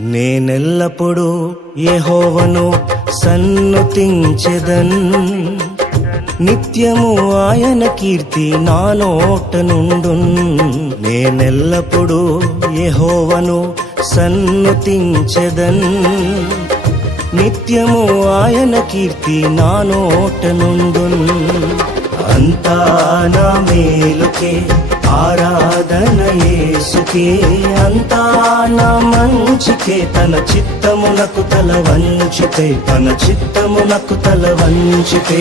నేనెల్లప్పుడూ యెహోవాను సన్నుతించెదన్, నిత్యము ఆయన కీర్తి నా నోట నుండున్. నేనెల్లప్పుడూ యెహోవాను సన్నుతించెదన్, నిత్యము ఆయన కీర్తి నా నోట నుండున్. అంతా నా మేలుకే ఆరాధన యేసుకే, అంతా నా మంచికే. తన చిత్తమునకు తల వంచితే, తన చిత్తమునకు తల వంచితే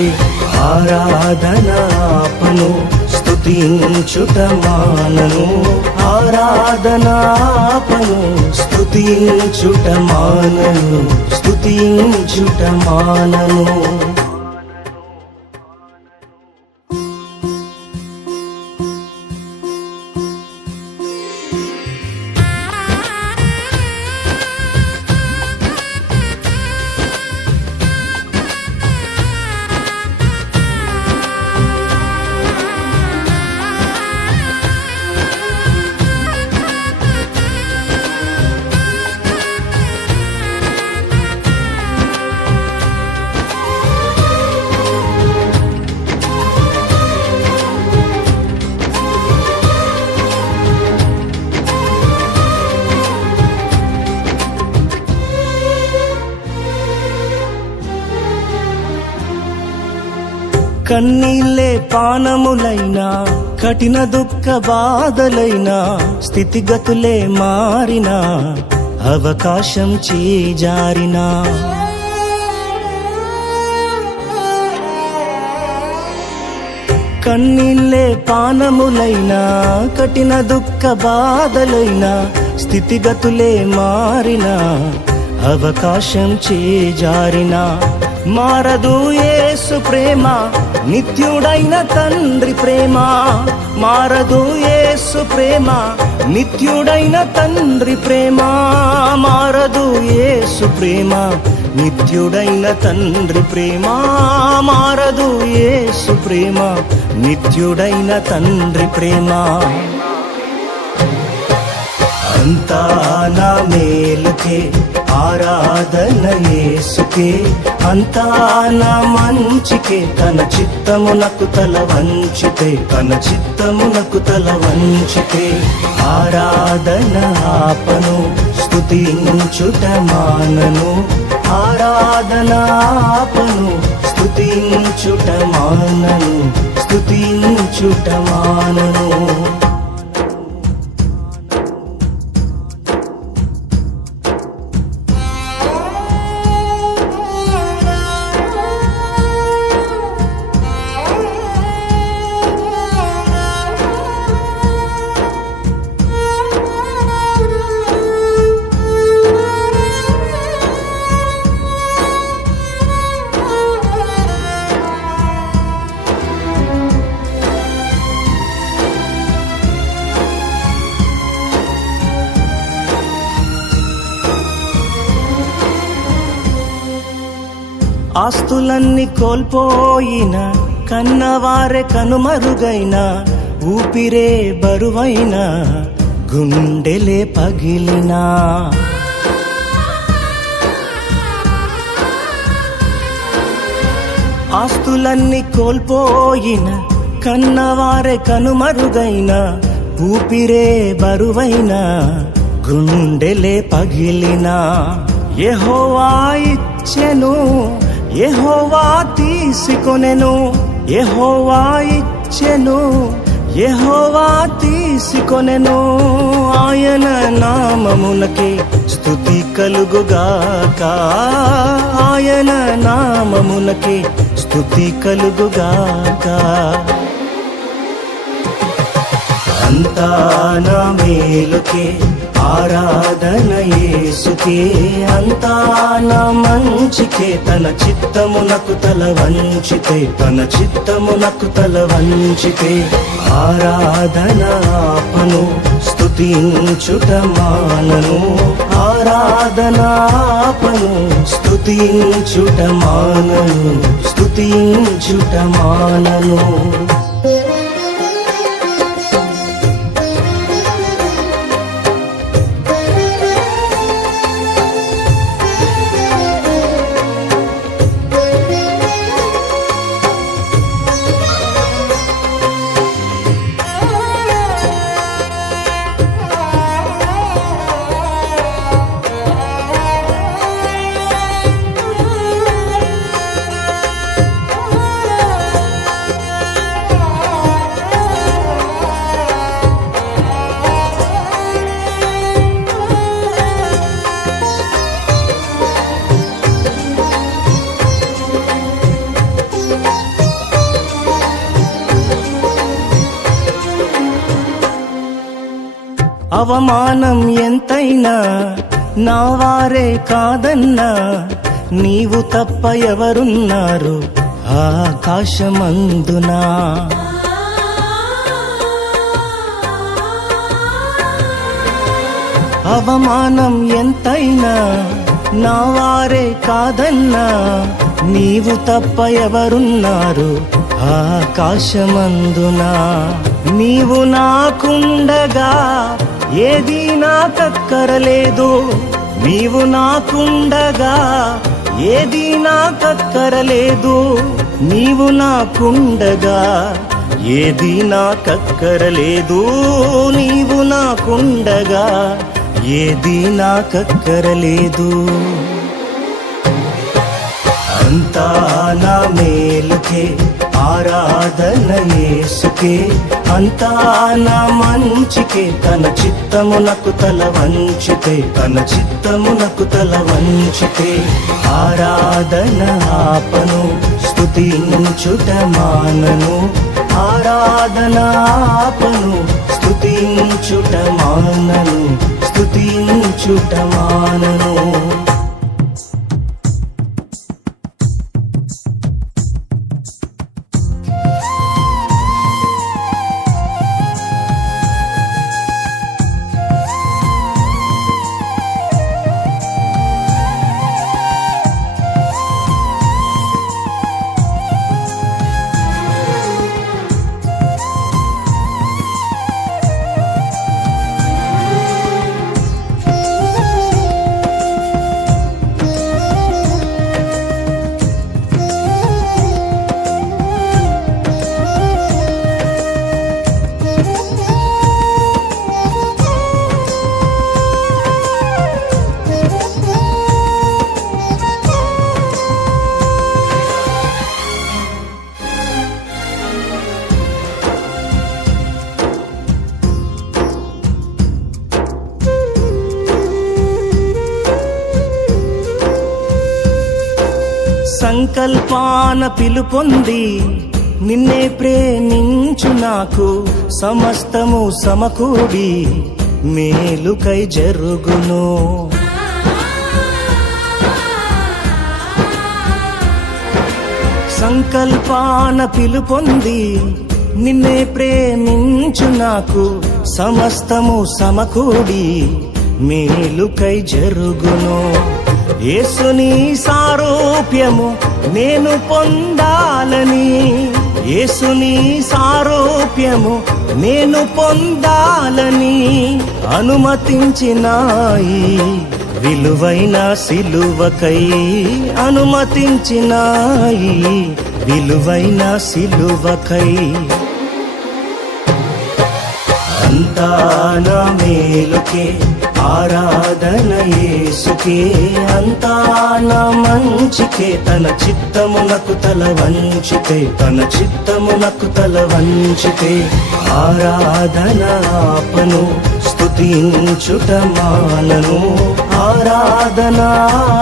ఆరాధన ఆపను, స్తుతించుట మానను. ఆరాధన ఆపను, స్తుతించుట మానను, స్తుతించుట మానను. కన్నీళ్ళే పానములైనా, కఠిన దుఃఖ బాధలైనా, స్థితిగతులే మారినా, అవకాశం చేజారినా, కన్నీళ్ళే పానములైనా, కఠిన దుఃఖ బాధలైనా, స్థితిగతులే మారినా, అవకాశం చేజారినా, మారదు యేసు ప్రేమ, నిత్యుడైన తండ్రి ప్రేమ. మారదు యేసు ప్రేమ, నిత్యుడైన తండ్రి ప్రేమ. మారదు యేసు ప్రేమ, నిత్యుడైన తండ్రి ప్రేమ. మారదు యేసు ప్రేమ, నిత్యుడైన తండ్రి ప్రేమ. అంతా నా మేలుకే ఆరాధన యేసుకే, అంతా నా మంచికే. తన చిత్తమునకు తల వంచితే, తన చిత్తమునకు తల వంచితే ఆరాధన ఆపను, స్తుతించుట మానను. ఆరాధన ఆపను, స్తుతించుట మానను, స్తుతించుట మానను. ఆస్తులన్నీ కోల్పోయిన, కన్నవారే కనుమరుగైన, ఊపిరే బరువైన, గుండెలే పగిలినా, ఆస్తులన్నీ కోల్పోయిన, కన్నవారే కనుమరుగైన, ఊపిరే బరువైన, గుండెలే పగిలినా. యెహోవా ఇచ్చెను, యెహోవా తీసుకొనెను. యెహోవా ఇచ్చెను, యెహోవా తీసుకొనెను. ఆయన నామమునకే స్తుతి కలుగుగాక, ఆయన నామమునకే స్తుతి కలుగుగాక. అంతా నా మేలుకే ఆరాధన యేసుకే, అంతా నా మంచికే. తన చిత్తమునకు తల వంచితే, తన చిత్తమునకు తల వంచితే ఆరాధన ఆపను, స్తుతించుట మానను. ఆరాధన ఆపను, స్తుతించుట మానను, స్తుతించుట మానను. అవమానం ఎంతైనా నా వారే కాదన్నా, నీవు తప్ప ఎవరున్నారు ఆకాశమందునా. అవమానం ఎంతైనా నా వారే కాదన్నా, నీవు తప్ప ఎవరున్నారు ఆకాశమందునా. నీవు నాకుండగా ఏదీ నాకక్కరలేదు, నీవు నాకుండగా ఏదీ నాకక్కరలేదు, నీవు నాకుండగా ఏదీ నాకక్కరలేదు, నీవు నాకుండగా ఏదీ నాకక్కరలేదు. అంతా నా మేలుకే ఆరాధన యేసుకే, అంతా నా మంచికే. తన చిత్తమునకు తల వంచితే, తన చిత్తమునకు తల వంచితే, ఆరాధన ఆపను స్తుతించుట మానను, ఆరాధన ఆపను స్తుతించుట మానను, స్తుతించుట మానను. సంకల్పాన పిలుపొంది నిన్నే ప్రేమించు నాకు, సమస్తము సమకూడి మేలుకై జరుగును. సంకల్పాన పిలుపొంది నిన్నే ప్రేమించు నాకు, సమస్తము సమకూడి మేలుకై జరుగును. యేసుని సారూప్యము నేను పొందాలని, యేసుని సారూప్యము నేను పొందాలని అనుమతించినాయి విలువైన సిలువకై, అనుమతించినాయి విలువైన సిలువకై. అంతా నా మేలుకే ఆరాధన యేసుకే, అంతా నా మంచికే. తన చిత్తమునకు తల వంచితే, తన చిత్తమునకు తల వంచితే, ఆరాధన ఆపను స్తుతించుట మానను, ఆరాధన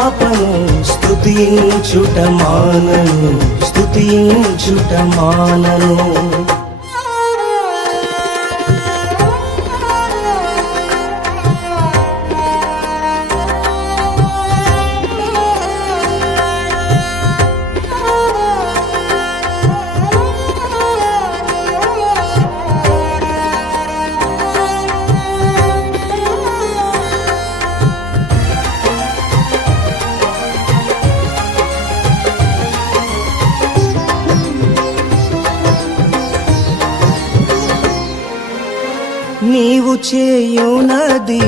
ఆపను స్తుతించుట మానను, స్తుతించుట మానను. నీవు చేయునది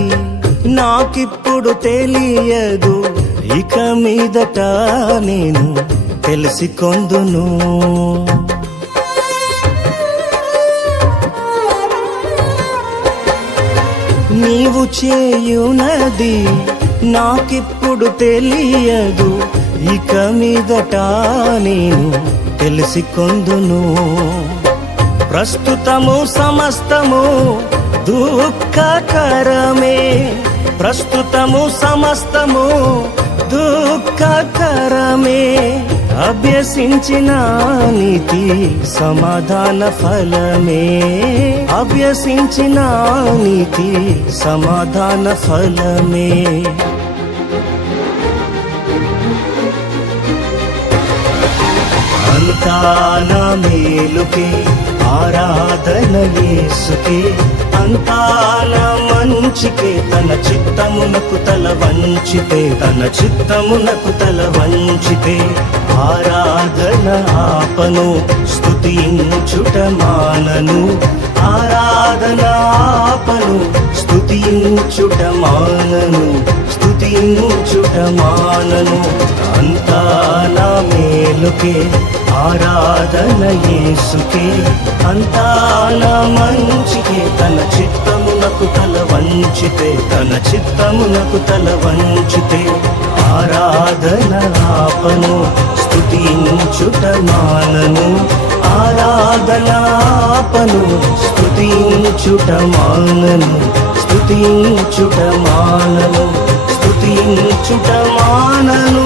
నాకిప్పుడు తెలియదు, ఇక మీదట నేను తెలిసికొందును. నీవు చేయునది నాకిప్పుడు తెలియదు, ఇక మీదట నేను తెలిసికొందును. ప్రస్తుతము సమస్తము దుఃఖకరమే, ప్రస్తుతము సమస్తము దుఃఖకరమే, అభ్యసించిన నీతి సమాధాన ఫలమే, అభ్యసించిన నీతి సమాధాన ఫలమే. అంతా నా మేలుకే, ఆరాధన యేసుకే, అంతా నా మంచికే, తన చిత్తమునకు తల వంచితే, తన చిత్తమునకు తల వంచితే, ఆరాధన ఆపను, స్తుతించుట మానను, ఆరాధన ఆపను, స్తుతించుట మానను, స్తుతించుట మానను. అంతా నా మేలుకే, ఆరాధన యేసుకే, అంతా నా మంచికే, తన చిత్తమునకు తల వంచితే, తన చిత్తమునకు తల వంచితే, ఆరాధన ఆపను, స్తుతించుట మానను, ఆరాధన ఆపను, స్తుతించుట మానను, స్తుతించుట మానను, స్తుతించుట మానను.